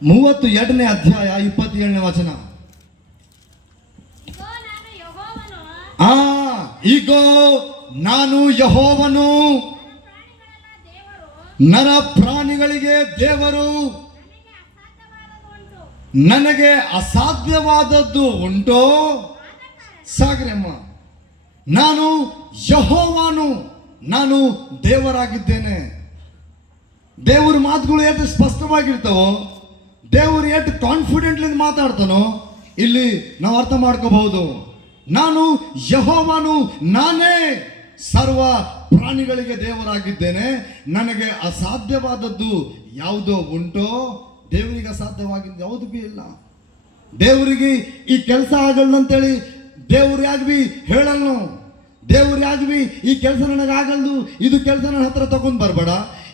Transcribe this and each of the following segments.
32ನೇ ಅಧ್ಯಾಯ 27ನೇ ವಚನ. ಈಗೋ ನಾನು ಯೆಹೋವನು, ನರ ಪ್ರಾಣಿಗಳಿಗೆ ದೇವರು, ನನಗೆ ಅಸಾಧ್ಯವಾದದ್ದು ಉಂಟೋ? ಸಾಗರಮ್ಮ, ನಾನು ಯೆಹೋವನು, ನಾನು ದೇವರಾಗಿದ್ದೇನೆ. ದೇವ್ರ ಮಾತುಗಳು ಎಷ್ಟು ಸ್ಪಷ್ಟವಾಗಿರ್ತಾವೋ, ದೇವರು ಎಷ್ಟು ಕಾನ್ಫಿಡೆಂಟ್ಲಿ ಮಾತಾಡ್ತಾನೋ ಇಲ್ಲಿ ನಾವು ಅರ್ಥ ಮಾಡ್ಕೋಬಹುದು. ನಾನು ಯೆಹೋವನು, ನಾನೇ ಸರ್ವ ಪ್ರಾಣಿಗಳಿಗೆ ದೇವರಾಗಿದ್ದೇನೆ, ನನಗೆ ಅಸಾಧ್ಯವಾದದ್ದು ಯಾವುದೋ ಉಂಟೋ? ದೇವರಿಗೆ ಅಸಾಧ್ಯವಾಗಿದ್ದು ಯಾವುದು ಬಿ ಇಲ್ಲ. ದೇವರಿಗೆ ಈ ಕೆಲಸ ಆಗಲ್ಲ ಅಂತೇಳಿ ದೇವ್ರು ಯಾಕೆ ಬಿ ಹೇಳಲ್ಲ. ದೇವ್ರು ಯಾಕೆ ಬಿ ಈ ಕೆಲಸ ನನಗಾಗಲ್ದು, ಇದು ಕೆಲಸ ನನ್ನ ಹತ್ರ ತಗೊಂಡ್ ಬರ್ಬೇಡ,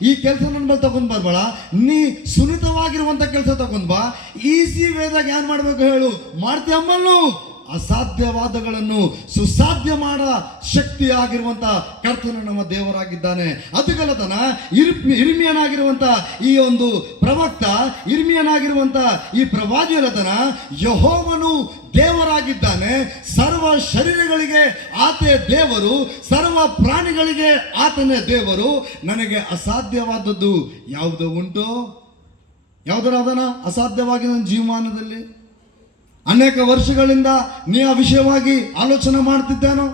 ಈ ಕೆಲಸ ನನ್ನ ಮೇಲೆ ತಗೊಂಡ್ ಬರ್ಬೇಡ, ನೀ ಸುನಿತವಾಗಿರುವಂತ ಕೆಲಸ ತಗೊಂಡ್ ಬಾ, ಈಸಿ ವೇದಾಗ ಏನ್ ಮಾಡ್ಬೇಕು ಹೇಳು, ಮಾಡ್ತೀಯಮ್ಮಲ್ಲು. ಅಸಾಧ್ಯವಾದಗಳನ್ನು ಸುಸಾಧ್ಯ ಮಾಡ ಶಕ್ತಿಯಾಗಿರುವಂತ ಕರ್ತನು ನಮ್ಮ ದೇವರಾಗಿದ್ದಾನೆ. ಅದಕ್ಕಲ್ಲತನ ಇರ್ಮಿಯನಾಗಿರುವಂತ ಈ ಒಂದು ಪ್ರವಕ್ತ, ಇರ್ಮಿಯನಾಗಿರುವಂತ ಈ ಪ್ರವಾದಿಯಲ್ಲತನ ಯೆಹೋವನು ದೇವರಾಗಿದ್ದಾನೆ. ಸರ್ವ ಶರೀರಗಳಿಗೆ ಆತನೇ ದೇವರು, ಸರ್ವ ಪ್ರಾಣಿಗಳಿಗೆ ಆತನೇ ದೇವರು. ನನಗೆ ಅಸಾಧ್ಯವಾದದ್ದು ಯಾವುದೋ ಉಂಟು? ಯಾವುದರ ಅದನ ಅಸಾಧ್ಯವಾಗಿ ನನ್ನ ಜೀವಮಾನದಲ್ಲಿ ಅನೇಕ ವರ್ಷಗಳಿಂದ ನೀ ಆ ವಿಷಯವಾಗಿ ಆಲೋಚನೆ ಮಾಡ್ತಿದ್ದೇನೋ?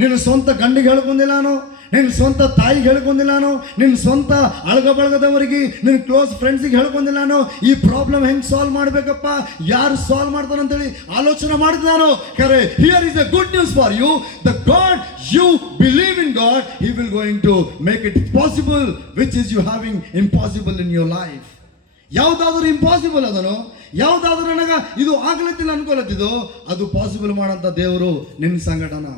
ನಿನ್ನ ಸ್ವಂತ ಗಂಡಿಗೆ ಹೇಳ್ಕೊಂಡಿಲ್ಲಾನೋ, ನಿನ್ನ ಸ್ವಂತ ತಾಯಿಗೆ ಹೇಳ್ಕೊಂಡಿಲ್ಲಾನೋ, ನಿನ್ನ ಸ್ವಂತ ಅಳಗ ಬಳಗದವರಿಗೆ, ನಿನ್ನ ಕ್ಲೋಸ್ ಫ್ರೆಂಡ್ಸಿಗೆ ಹೇಳ್ಕೊಂಡಿಲ್ಲಾನೋ? ಈ ಪ್ರಾಬ್ಲಮ್ ಹೆಂಗೆ ಸಾಲ್ವ್ ಮಾಡಬೇಕಪ್ಪ, ಯಾರು ಸಾಲ್ವ್ ಮಾಡ್ತಾರಂತೇಳಿ ಆಲೋಚನೆ ಮಾಡ್ತಿದ್ದಾನೋ? ಖರೆ, here is a good news for you. The God you believe in God, he will going to make it possible which is you having impossible in your life. ಯಾವುದಾದ್ರೂ impossible ಅದನೋ, ಯಾವುದಾದ್ರೂ ನನಗೆ ಇದು ಆಗ್ಲತ್ತಿಲ್ಲ ಅನ್ಕೊಳತ್ತಿದೋ, ಅದು ಪಾಸಿಬಲ್ ಮಾಡಂತ ದೇವರು ನಿನ್ನ ಸಂಘಟನ.